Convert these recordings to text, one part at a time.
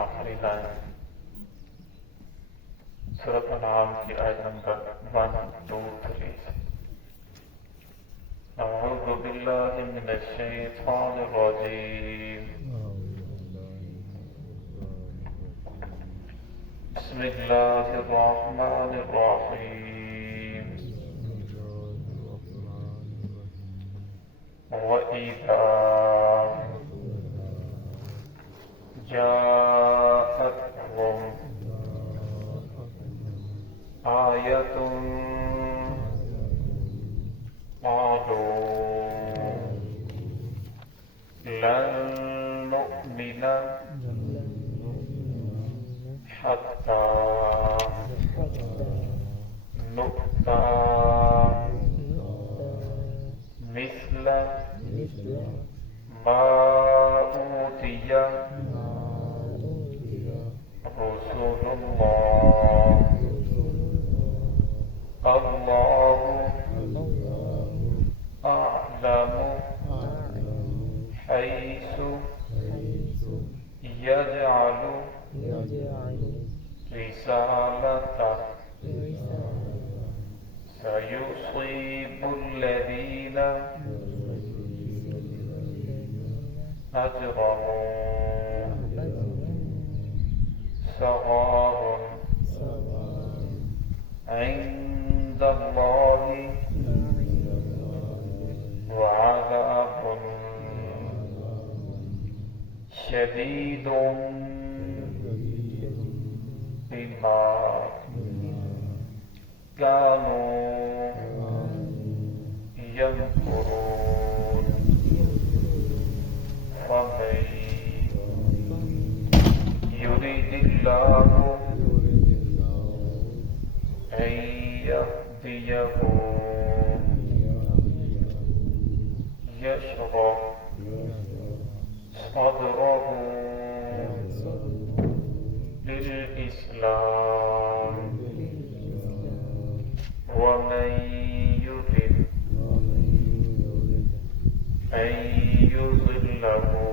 आखिरी लाइन सूरत अनाम की आयत नंबर 123। अऊज़ु बिल्लाहि मिनश शैतानिर रजीम। बिस्मिल्लाहिर रहमानिर रहीम। व इज़ा जाअतहुम आयतुन क़ालू लन नु'मिना हत्ता नु'ता मिस्ल मा ऊतिया रसूलुल्लाह अल्लाहु अअलमु हैसु यजअलु रिसालतह सयुसीबुल्लज़ीन अजरमू सगारुन इंदल्लाहि वअज़ाबुन शदीदुन बिमा कानू यमकुरून फमन युरिदिल्लाहु अन यहदियहु यशरह सदरहु लिल-इस्लाम वमन युरिद अन युज़िल्लहु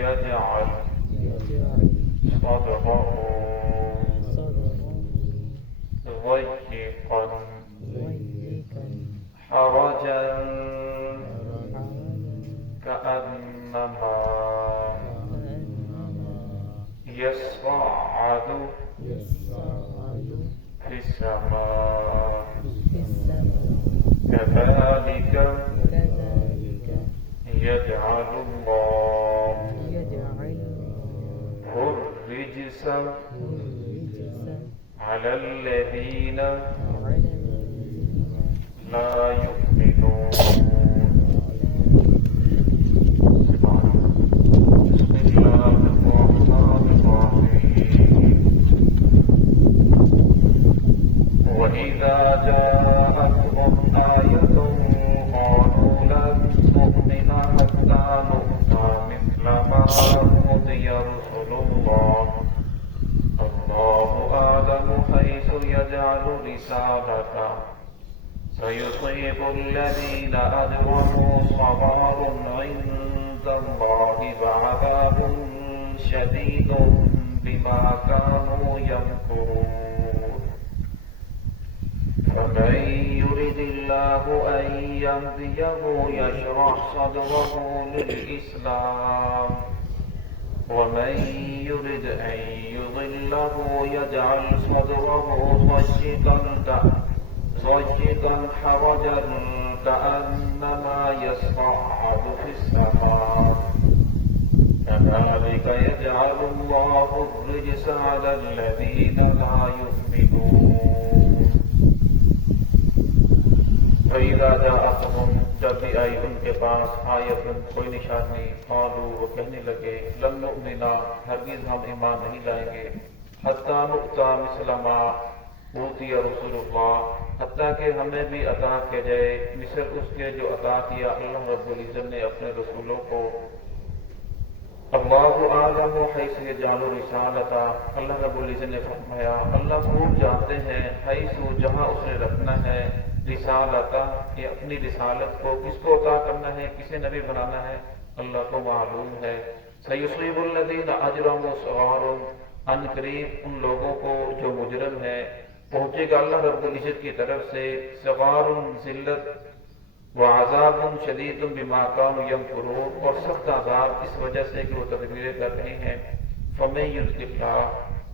यजअल सदरहु ضيقا حرجا كأنما يصعد في السماء كذلك يجعل الله الرجس على الذين لا يؤمنون بسم الله الرحمن الرحيم وإذا جاءتهم آية قالوا لن نؤمن حتى نؤتى مثل ما أوتي رسل الله الله أعلم حيث يجعل رسالته سيصيب الذين أجرموا صغار عند الله وعذاب شديد بما كانوا يمكرون فمن يرد الله أن يهديه يشرح صدره للإسلام ومن يرد أن يضله يجعل صدره ضيقا حرجا كأنما يصعد في السماء كذلك يجعل الله الرجس على الذين لا يؤمنون فإذا جاءتهم जब भी आई उनके पास आयतन कोई निशानी कालू वो कहने लगे लन नुमिना हरगिज़ हम ईमान नहीं लाएंगे हत्ता नुअता मिस्ला मा ऊतिया रसूलुल्लाह हत्ता कि हमें भी अता किया जाए मिसल उसके जो अता किया अल्लाह रब्बुल इज़्ज़त ने अपने रसूलों को। अल्लाहु आलमु हैसु यजअलु रिसालता अल्लाह रब्बुल इज़्ज़त ने फरमाया अल्लाह खूब जानते हैं हैसु जहाँ उसने रखना है रिसालता ये अपनी रिसालत को किसको अता करना है किसे नबी बनाना है اللہ को मालूम है। सयुसीबुल्लज़ीन अजरमू सगारुन, अन करीब उन लोगों को जो मुजरम है पहुंचेगा अल्लाह रब्बुल इज्जत की तरफ से सगारुन जिल्लत व अज़ाबुन शदीदुन बिमा कानू यमकुरून, और सख्त अज़ाब इस वजह से कि वो तदबीरें कर रहे हैं। फमन युरिदिल्लाह,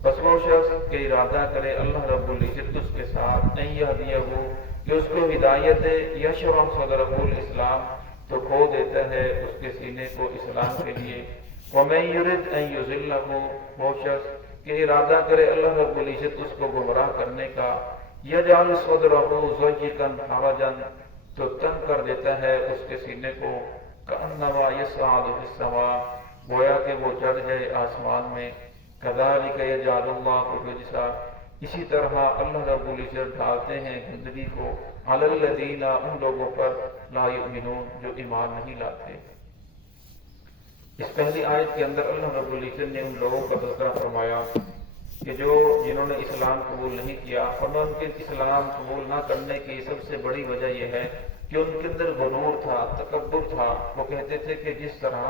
बस वो शख्स के इरादा करे अल्लाह रब्बुल इज्जत उसके साथ नहीं यहदियहु कि उसको हिदायत दे, यशरह सदरहुल इस्लाम, तो खो देता है उसके सीने को इस्लाम के लिए। वमन युरिद अन युज़िल्लहु, वो शख्स के इरादा करे अल्लाह रब्बुल इज्जत उसको गुमराह करने का, यजअल सदरहु ज़य्यक़न हरजन, तो तंग कर देता है उसके सीने को, कअन्नमा यसअदु फिस्समा, गोया कि वो चढ़ जाए आसमान में। कज़ालिक यजअलुल्लाहु रिज्सा, इसी तरह अल्लाह रब्बुल इज्जत डालते हैं गंदगी को, अलल्लज़ीना, उन लोगों पर, ला युमिनून, जो ईमान नहीं लाते। इस पहली आयत के अंदर अल्लाह रब्बुल इज्जत ने उन लोगों का तज़किरा फरमाया कि जिन्होंने इस्लाम कबूल नहीं किया, और उनके इस्लाम कबूल ना करने की सबसे बड़ी वजह यह है कि उनके अंदर गुरूर था, तकब्बुर था। वो कहते थे कि जिस तरह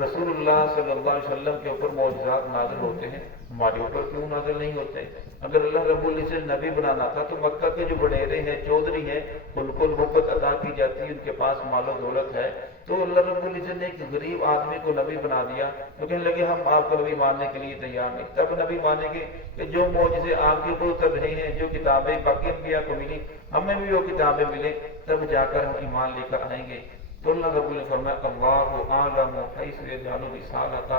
रसूलुल्लाह सल्लल्लाहु अलैहि वसल्लम के ऊपर मौजज़ात नाज़िल होते हैं, हमारे ऊपर क्यों नाज़िल नहीं होते? अगर अल्लाह रब्बुल इज्जत नबी बनाना था तो मक्का के जो बड़ेरे हैं, चौधरी हैं, उनको नबूवत अता की जाती है, उनके पास मालो दौलत है, तो अल्लाह रब्बुल इज्जत ने एक गरीब आदमी को नबी बना दिया। तो कहने लगे हम आपको नबी मानने के लिए तैयार नहीं। तब नबी मानेंगे कि जो मौजज़े आपके ऊपर उतर रहे हैं, जो किताबें बाकी अंबिया को मिली, हमें भी वो किताबें मिले, तब जाकर हम ईमान लेकर आएंगे। तो अल्लाह रब्बुल ने फरमाया अल्लाहु आलमु हैसु यजअलु रिसालता,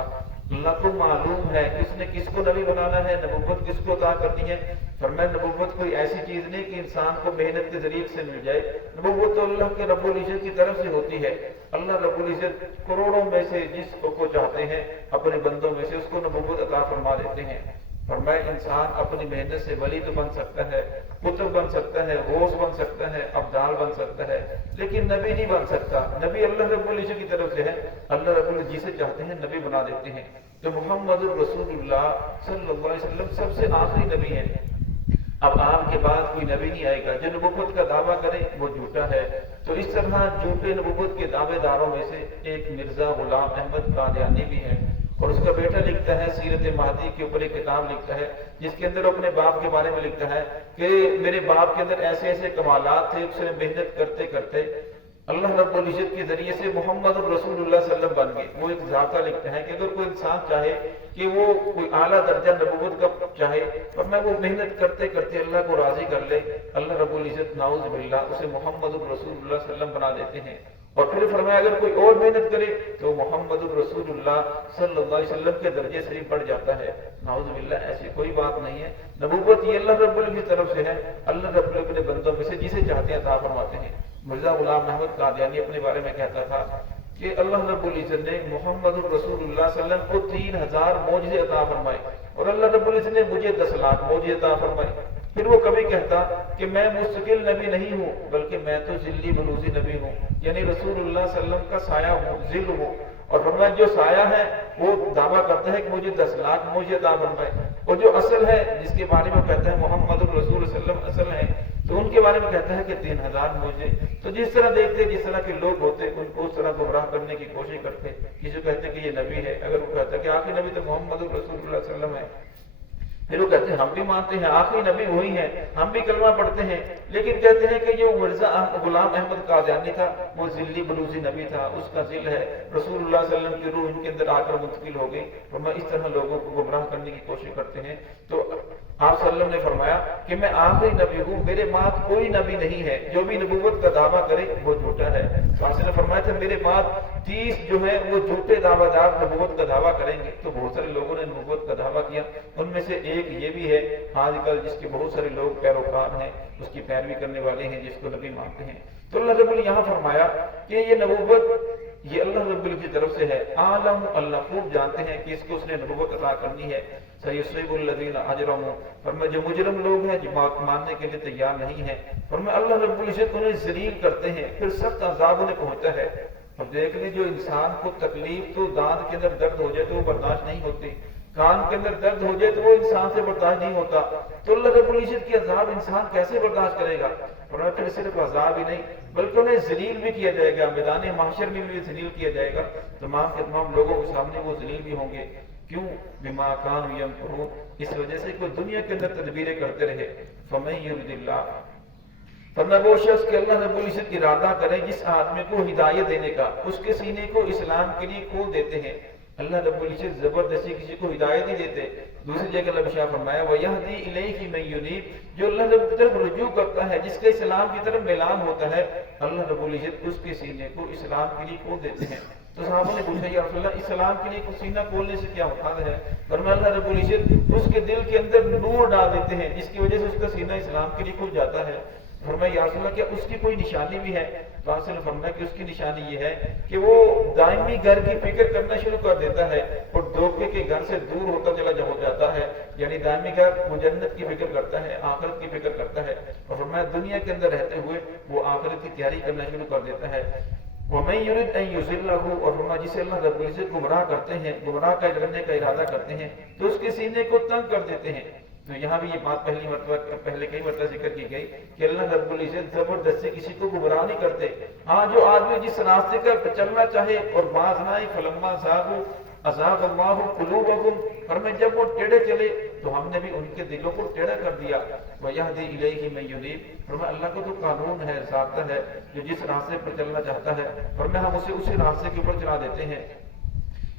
अल्लाह को मालूम है किसने किसको नबी बनाना है, नबूवत किसको अता करनी है। फरमाया नबूवत कोई ऐसी चीज नहीं कि इंसान को मेहनत के जरिए से मिल जाए, नबूवत तो अल्लाह के रब्बुल इज्जत की तरफ से होती है। अल्लाह रब्बुल इज्जत करोड़ों में से जिसको चाहते हैं अपने बंदों में से उसको नबूवत अता फरमा देते हैं। फरमाया इंसान अपनी मेहनत से वली तो बन सकता है, कुतुब बन सकता है, गौस बन सकता है, अब्दाल बन सकता है, लेकिन नबी नहीं बन सकता। नबी अल्लाह रब्बुल इज्जत की तरफ से है, अल्लाह रब्बुल इज्जत जिसे चाहते हैं नबी बना देते हैं। तो मुहम्मदुर रसूलुल्लाह सल्लल्लाहु अलैहि वसल्लम सबसे आखिरी नबी है। अब आपके बाद कोई नबी नहीं आएगा। जो नबूवत का दावा करे वो झूठा है। तो इस तरह झूठे नबूवत के दावेदारों में से एक मिर्जा गुलाम अहमद कादियानी भी है, और उसका बेटा लिखता है सीरत महदी के ऊपर एक किताब लिखता है, जिसके अंदर अपने बाप के बारे में लिखता है कि मेरे बाप के अंदर ऐसे ऐसे कमालात थे, उसने मेहनत करते करते अल्लाह रब्बुल इज्जत के जरिए से मोहम्मद रसूलुल्लाह सल्लल्लाहु अलैहि वसल्लम बन गए। वो एक जाता लिखता है कि अगर कोई इंसान चाहे कि वो कोई आला दर्जा नबूवत का चाहे, और मैं वो मेहनत करते करते अल्लाह को राजी कर ले, अल्लाह रब्बुल इज्जत नाउज़ बिल्लाह उसे मोहम्मद रसूलुल्लाह सल्लल्लाहु अलैहि वसल्लम बना देते हैं। और फिर फरमाया अगर कोई और मेहनत करे तो मोहम्मद रसूलुल्लाह सल्लल्लाहु अलैहि वसल्लम के दर्जे से ही बढ़ जाता है। नाउज़ बिल्लाह, ऐसी कोई बात नहीं है। नबूवत ये अल्लाह रब्बुल की तरफ से है, अल्लाह रब्बुल अपने बंदों में से जिसे चाहते हैं अता फरमाते हैं। मिर्जा गुलाम अहमद कादियानी अपने बारे में कहता था कि अल्लाह रब्बुल इज्जत ने मोहम्मद रसूलुल्लाह सल्लल्लाहु अलैहि वसल्लम को 3000 मौजज़े अता फरमाए, और अल्लाह रब्बुल इज्जत ने मुझे 10 लाख मौजज़े अता फरमाए। फिर वो कभी कहता कि मैं मुस्तकिल नबी नहीं हूँ, बल्कि मैं तो जिल्ली बलूजी नबी हूँ, यानी रसूलुल्लाह सल्लल्लाहु अलैहि वसल्लम का साया हूँ, जिल हूँ। और फरमाया जो साया है वो दावा करता है कि मुझे 10 लाख मुझे अता फरमाए, और जो असल है जिसके बारे में कहता है मोहम्मद रसूल सल्लल्लाहु अलैहि वसल्लम असल है, तो उनके बारे में कहता है कि 3000 मुझे। तो जिस तरह देखते जिस तरह के लोग होते उनको उस तरह गुमराह करने की कोशिश करते। किसी कहते कि ये नबी है, अगर वो कहता है कि आखिरी नबी तो मोहम्मद रसूलुल्लाह सल्लल्लाहु अलैहि वसल्लम है, फिर वो कहते हैं हम भी मानते हैं आखिरी नबी वही है, हम भी कलमा पढ़ते हैं, लेकिन कहते हैं कि जो मिर्जा गुलाम अहमद कादियानी था वो जिल्ली बलूजी नबी था, उसका जिल है, रसूलुल्लाह सल्लल्लाहु अलैहि वसल्लम की रूह इनके अंदर आकर मुंतकिल हो गई। तो मैं इस तरह लोगों को गुमराह करने की कोशिश करते हैं। तो आप सल्लल्लाहु अलैहि वसल्लम ने फरमाया कि मैं आखिरी नबी हूँ, मेरे बाद कोई नबी नहीं है, जो भी नबूवत का दावा करे वो झूठा है। तो आपने फरमाया था मेरे बाद 30 जो है वो झूठे दावादार नबूवत का दावा करेंगे। तो बहुत सारे लोगों ने नबूवत का दावा किया, उनमें से एक ये भी है आजकल जिसके बहुत सारे लोग पैरोकार हैं, उसकी पैरवी करने वाले हैं, जिसको नबी मानते हैं। तो अल्लाह रब्बुल यहाँ फरमाया कि ये नबूवत ये अल्लाह रब्बुल की तरफ से है। आलम, अल्लाह खूब जानते हैं कि इसको उसने नबूवत अता करनी है। सयुसीबुल्लज़ीना अजरमू, फरमाया जो मुजरम लोग हैं जो बात मानने के लिए तैयार नहीं है, फरमाया अल्लाह रब्बुल इज्जत उन्हें ज़लील करते हैं, फिर सख्त अज़ाब उन्हें पहुंचता है। और देख ली जो इंसान को तकलीफ तो दांत के अंदर दर्द हो जाए तो वो बर्दाश्त नहीं होती, कान के अंदर दर्द हो जाए तो वो इंसान से बर्दाश्त नहीं होता, तो अल्लाह रब्बुल इज्जत की अज़ाब इंसान कैसे बर्दाश्त करेगा। और फिर सिर्फ अज़ाब ही नहीं بلکہ انہیں ذلیل بھی کیا جائے گا، میدان محشر میں بھی ذلیل کیا جائے گا، تمام کے تمام لوگوں کے سامنے وہ ذلیل بھی ہوں گے۔ کیوں؟ بما کانوا یمکرون، اس وجہ سے کوئی دنیا کے اندر تدبیریں کرتے رہے۔ فمن یرد اللہ، فرمایا وہ شخص کہ اللہ رب العزت ارادہ کرے جس آدمی کو ہدایت دینے کا، اس کے سینے کو اسلام کے لیے کھول دیتے ہیں۔ اللہ رب العزت زبردستی کسی کو ہدایت نہیں دیتے۔ دوسری جگہ اللہ شاہ فرمایا وَيَهْدِي إِلَيْهِ مَن يُنِيبُ، جو اللہ رب کی طرف رجوع کرتا ہے، جس کا اسلام کی طرف میلان ہوتا ہے، اللہ رب العزت اس کے سینے کو اسلام کے لیے کھول دیتے ہیں۔ تو صحابہ نے پوچھا یا رسول اللہ اسلام کے لیے سینہ کھولنے سے کیا مراد ہے؟ فرمایا اللہ رب العزت اس کے دل کے اندر نور ڈال دیتے ہیں جس کی وجہ سے اس کا سینہ اسلام کے لیے کھل جاتا ہے۔ فرمایا یا رسول اللہ کیا اس کی کوئی نشانی بھی ہے؟ رسول نے فرمایا کہ اس کی نشانی یہ ہے کہ وہ دائمی گھر کی فکر کرنا شروع کر دیتا ہے اور دھوکے کے گھر سے دور ہوتا چلا ہو جاتا ہے، یعنی دائمی گھر وہ جنت کی فکر کرتا ہے، آخرت کی فکر کرتا ہے، اور فرمایا دنیا کے اندر رہتے ہوئے وہ آخرت کی تیاری کرنا شروع کر دیتا ہے۔ وَمَن يُرِدْ أَن يُضِلَّهُ، اور فرمایا جسے اللہ رب العزت گمراہ کرتے ہیں، گمراہ کرنے کا ارادہ کرتے ہیں تو اس کے سینے کو تنگ کر دیتے ہیں۔ تو یہاں بھی یہ بات پہلے کئی مرتبہ ذکر کی گئی کہ اللہ رب العزت زبردستی کسی کو گمراہ نہیں کرتے۔ ہاں جو آدمی جس راستے کا چلنا چاہے اور باز نہ آئے فلما ذاغوا ازاغ اللہ قلوبہم، فرمایا جب وہ ٹیڑے چلے تو ہم نے بھی ان کے دلوں کو ٹیڑھا کر دیا۔ وَيَهْدِي إِلَيْهِ مَن يُنِيبُ، فرمایا اللہ کا تو قانون ہے، ضابطہ ہے، جو جس راستے پر چلنا چاہتا ہے فرمایا ہم اسے اسی راستے کے اوپر چلا دیتے ہیں۔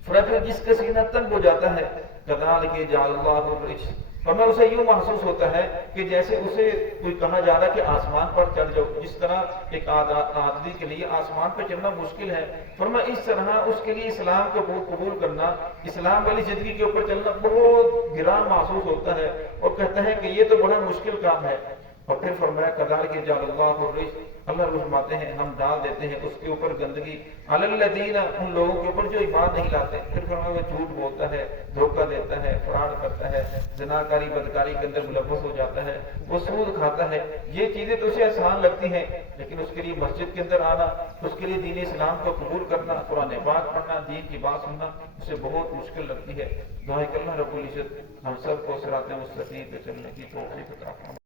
پھر جس کا سینہ تنگ ہو جاتا ہے كَذَلِكَ جَعَلَ اللَّهُ الرِّجْسَ، فرمایا اسے یوں محسوس ہوتا ہے کہ جیسے اسے کوئی کہا جا رہا ہے کہ آسمان پر چڑھ جاؤ، جس طرح ایک آدمی کے لیے آسمان پر چڑھنا مشکل ہے، فرمایا اس طرح اس کے لیے اسلام کو قبول کرنا، اسلام والی زندگی کے اوپر چلنا بہت گران محسوس ہوتا ہے اور کہتا ہے کہ یہ تو بڑا مشکل کام ہے۔ اور پھر فرمایا كَذَلِكَ جَعَلَ اللَّهُ الرِّجْسَ، اللہ فرماتے ہیں ہم ڈال دیتے ہیں اس کے اوپر گندگی عَلَى الَّذِينَ، ان لوگوں کے اوپر جو ایمان نہیں لاتے۔ پھر فرمایا وہ جھوٹ بولتا ہے، دھوکہ دیتا ہے، فراڈ کرتا ہے، زناکاری بدکاری کے اندر ملوث ہو جاتا ہے، وہ سود کھاتا ہے۔ یہ چیزیں تو اسے آسان لگتی ہیں لیکن اس کے لیے مسجد کے اندر آنا، اس کے لیے دین اسلام کو قبول کرنا، قرآن پاک پڑھنا، دین کی بات سننا اسے بہت مشکل لگتی ہے۔ دعا ہے کہ اللہ رب العزت ہم سب کو صراط مستقیم پہ چلنے کی توفیق عطا فرمائے۔